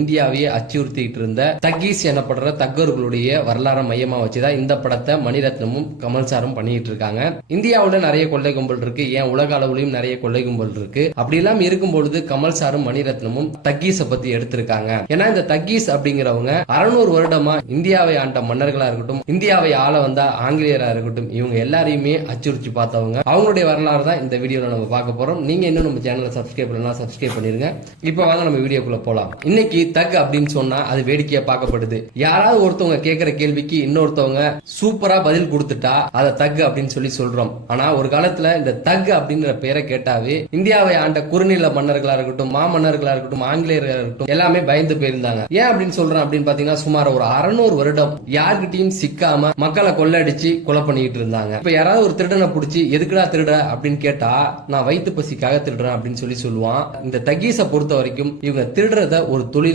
இந்தியாவையே அச்சுறுத்திட்டு இருந்த தக்கீஸ் எனப்படுற தக்கர்களுடைய வரலாறு மையமா வச்சுதான் இந்த படத்தை மணிரத்னமும் கமல் சாரும் பண்ணிட்டு இருக்காங்க. இந்தியாவுல நிறைய கொள்ளை கும்பல் இருக்கு, ஏன் உலக அளவுலயும் நிறைய கொள்ளை கும்பல் இருக்கு. அப்படி எல்லாம் இருக்கும் பொழுது கமல் சாரும் மணிரத்னமும் தக்கீஸ பத்தி எடுத்திருக்காங்க. ஏன்னா இந்த தக்கீஸ் அப்படிங்கிறவங்க 600 வருடமா இந்தியாவை ஆண்ட மன்னர்களா இருக்கட்டும், இந்தியாவை ஆள வந்த ஆங்கிலேயரா இருக்கட்டும், இவங்க எல்லாரையுமே அச்சுறுத்தி பார்த்தவங்க. அவங்களுடைய வரலாறு தான் இந்த வீடியோல நம்ம பார்க்க போறோம். நீங்க இன்னும் நம்ம சேனலை சப்ஸ்கிரைப் பண்ணலாம், சப்ஸ்கிரைப் பண்ணிருங்க. இப்ப வாங்க நம்ம வீடியோக்குள்ள போலாம். இன்னைக்கு தக் அப்படின்னு சொன்னா அது வேடிக்கையா பார்க்கப்படுது. யாராவது ஒருத்தவங்க கேட்கிற கேள்விக்கு இன்னொருத்தவங்க சூப்பரா பதில் கொடுத்துட்டா அதை தக் அப்படின்னு சொல்லி சொல்றோம். ஆனா ஒரு காலத்துல இந்த தக் அப்படின்ற பேரை கேட்டாவே இந்தியாவை ஆண்ட குறுநில மன்னர்களா இருக்கட்டும், மாமன்னர்களா இருக்கட்டும், ஆங்கிலேயர்களா இருக்கட்டும் எல்லாமே பயந்து போயிருந்தாங்க. ஏன் அப்படின்னு சொல்றேன் அப்படின்னு பாத்தீங்கன்னா சுமார் ஒரு 600 வருடம் யார்கிட்டயும் சிக்காம மக்களை கொள்ளடிச்சு கொலை பண்ணிட்டு இருந்தாங்க. இப்ப யாராவது ஒரு திருடனை பிடிச்சி எதுக்குடா திருட அப்படின்னு கேட்டா நான் வயிற்று பசிக்காக திருடுறேன் அப்படின்னு சொல்லி சொல்லுவான். இந்த தகீஸை பொறுத்த வரைக்கும் இவங்க திருடுறத ஒரு தொழில்